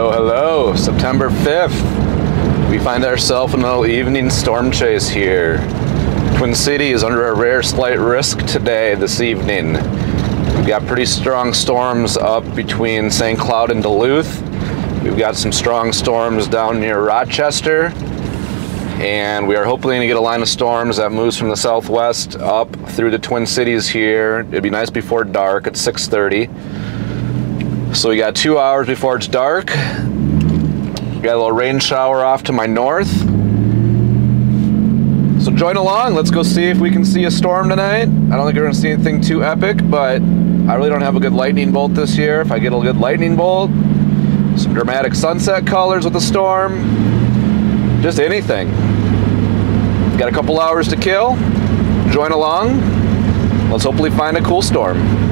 Hello, hello. September 5th. We find ourselves in a little evening storm chase here. Twin Cities is under a rare slight risk today, this evening. We've got pretty strong storms up between St. Cloud and Duluth. We've got some strong storms down near Rochester. And we are hoping to get a line of storms that moves from the southwest up through the Twin Cities here. It'd be nice before dark at 6:30. So we got 2 hours before it's dark. We got a little rain shower off to my north. So join along, let's go see if we can see a storm tonight. I don't think we're gonna see anything too epic, but I really don't have a good lightning bolt this year. If I get a good lightning bolt, some dramatic sunset colors with the storm, just anything. Got a couple hours to kill. Join along. Let's hopefully find a cool storm.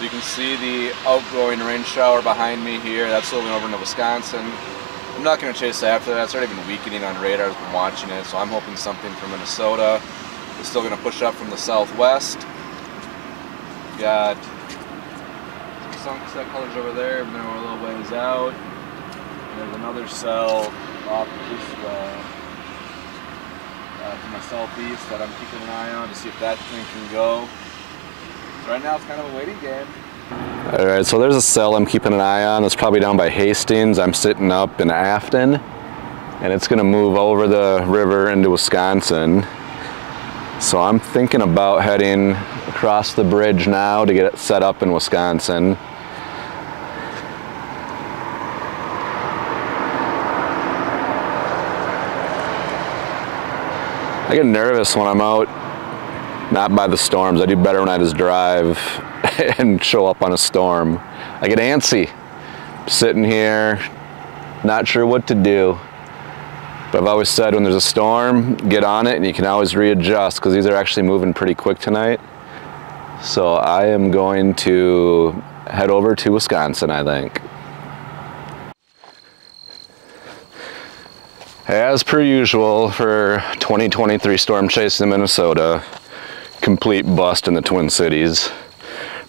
You can see the outgoing rain shower behind me here. That's moving over into Wisconsin. I'm not going to chase after that. It's already been weakening on radar. I've been watching it, so I'm hoping something from Minnesota. It's still going to push up from the southwest. Got some sunset colors over there, and then we're a little ways out. And there's another cell off just to my southeast that I'm keeping an eye on to see if that thing can go. Right now it's kind of a waiting game. All right, so there's a cell I'm keeping an eye on. It's probably down by Hastings. I'm sitting up in Afton, and it's gonna move over the river into Wisconsin. So I'm thinking about heading across the bridge now to get it set up in Wisconsin. I get nervous when I'm out not by the storms. I do better when I just drive and show up on a storm. I get antsy, sitting here, not sure what to do. But I've always said when there's a storm, get on it and you can always readjust because these are actually moving pretty quick tonight. So I am going to head over to Wisconsin, I think. As per usual for 2023 storm chase in Minnesota, complete bust in the Twin Cities.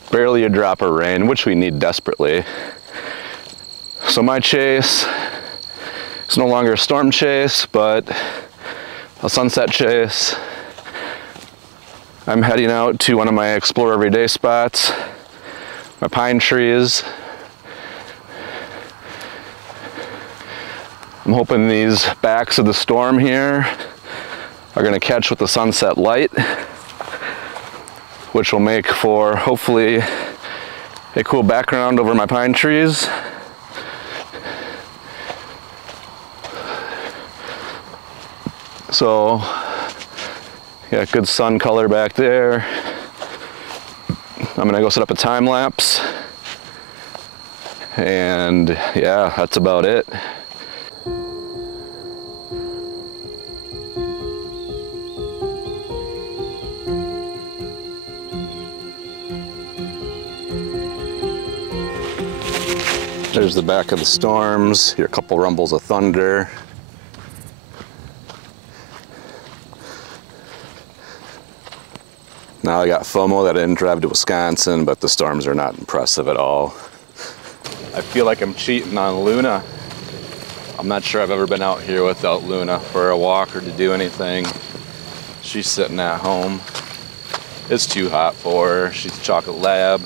Barely a drop of rain, which we need desperately. So my chase is no longer a storm chase, but a sunset chase. I'm heading out to one of my Explore Everyday spots, my pine trees. I'm hoping these backs of the storm here are gonna catch with the sunset light, which will make for hopefully a cool background over my pine trees. So, got good sun color back there. I'm gonna go set up a time lapse. And yeah, that's about it. There's the back of the storms. Hear a couple rumbles of thunder. Now I got FOMO that I didn't drive to Wisconsin, but the storms are not impressive at all. I feel like I'm cheating on Luna. I'm not sure I've ever been out here without Luna for a walk or to do anything. She's sitting at home. It's too hot for her. She's a chocolate lab.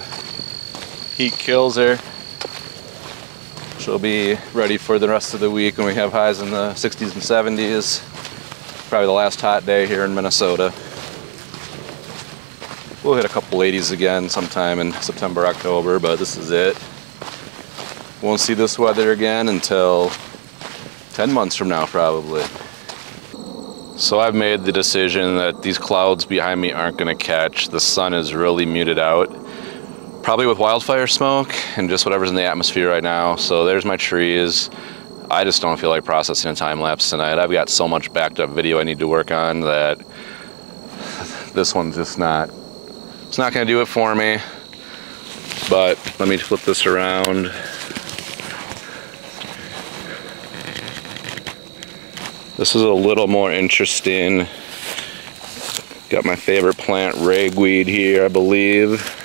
Heat kills her. She'll be ready for the rest of the week when we have highs in the 60s and 70s. Probably the last hot day here in Minnesota. We'll hit a couple 80s again sometime in September, October, but this is it. Won't see this weather again until 10 months from now, probably. So I've made the decision that these clouds behind me aren't going to catch. The sun is really muted out, probably with wildfire smoke and just whatever's in the atmosphere right now. So there's my trees. I just don't feel like processing a time lapse tonight. I've got so much backed up video I need to work on that this one's just not, it's not going to do it for me. But let me flip this around. This is a little more interesting. Got my favorite plant, ragweed here, I believe,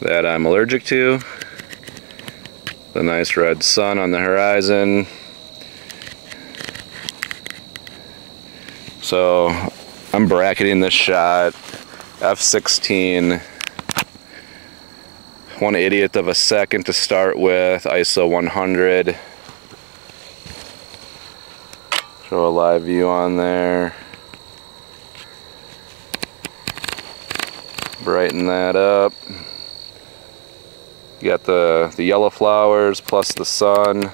that I'm allergic to. The nice red sun on the horizon. So I'm bracketing this shot, f/16, 1/80th of a second to start with, ISO 100. Throw a live view on there. Brighten that up. You got the yellow flowers plus the sun.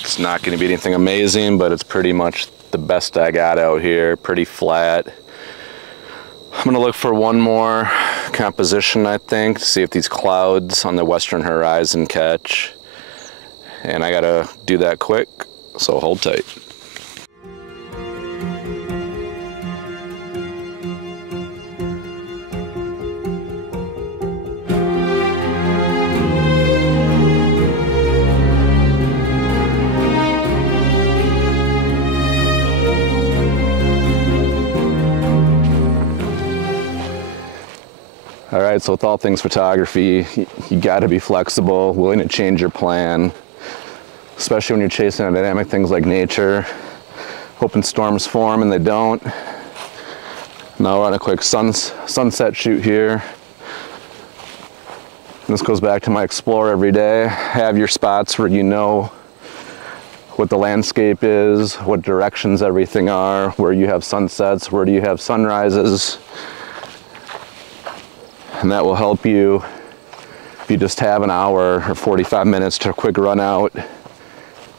It's not going to be anything amazing, but it's pretty much the best I got out here. Pretty flat. I'm going to look for one more composition, I think, to see if these clouds on the western horizon catch. And I got to do that quick, so hold tight. All right, so with all things photography, you got to be flexible, willing to change your plan, especially when you're chasing dynamic things like nature, hoping storms form and they don't. Now we're on a quick sunset shoot here. This goes back to my explore every day. Have your spots where you know what the landscape is, what directions everything are, where you have sunsets, where do you have sunrises. And that will help you if you just have an hour or 45 minutes to a quick run out and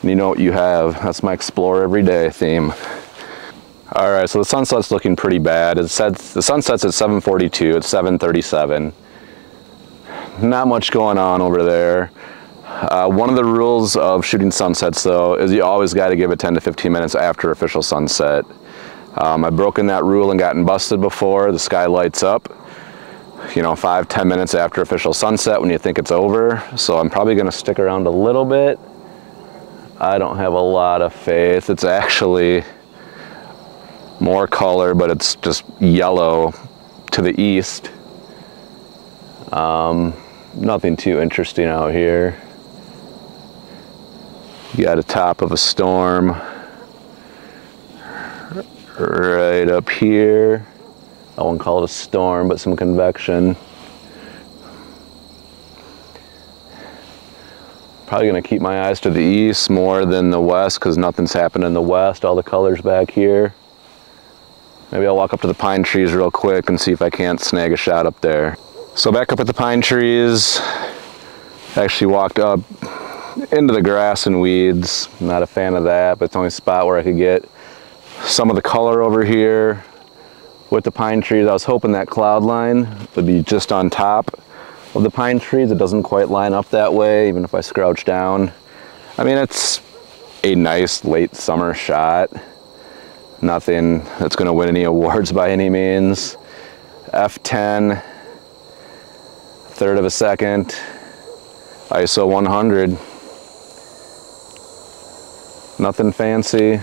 you know what you have. That's my explore every day theme. All right, so the sunset's looking pretty bad. The sunset's at 7:42, it's 7:37. Not much going on over there. One of the rules of shooting sunsets though is you always got to give it 10 to 15 minutes after official sunset. I've broken that rule and gotten busted before. The sky lights up, you know, 5-10 minutes after official sunset when you think it's over. So I'm probably gonna stick around a little bit. I don't have a lot of faith. It's actually more color, but it's just yellow to the east. Nothing too interesting out here. You got a top of a storm right up here. I won't call it a storm, but some convection. Probably gonna keep my eyes to the east more than the west because nothing's happened in the west. All the colors back here. Maybe I'll walk up to the pine trees real quick and see if I can't snag a shot up there. So back up at the pine trees, actually walked up into the grass and weeds. Not a fan of that, but it's the only spot where I could get some of the color over here. With the pine trees, I was hoping that cloud line would be just on top of the pine trees. It doesn't quite line up that way, even if I scrouch down. I mean, it's a nice late summer shot. Nothing that's gonna win any awards by any means. F10, 1/3 of a second, ISO 100. Nothing fancy.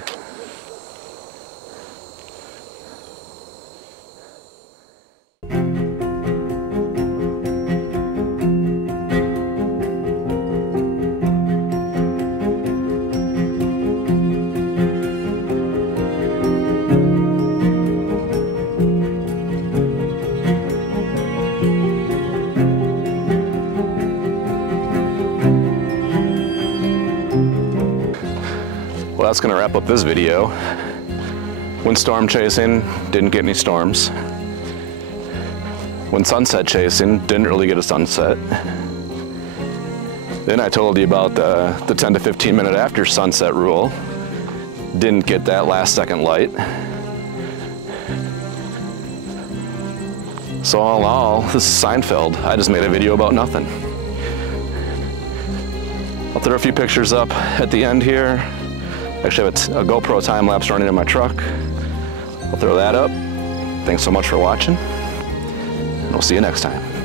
Well, that's gonna wrap up this video. Went storm chasing, didn't get any storms. Went sunset chasing, didn't really get a sunset. Then I told you about the 10 to 15 minute after sunset rule. Didn't get that last second light. So all in all, this is Seinfeld. I just made a video about nothing. I'll throw a few pictures up at the end here. Actually, I have a GoPro time lapse running in my truck. I'll throw that up. Thanks so much for watching, and we'll see you next time.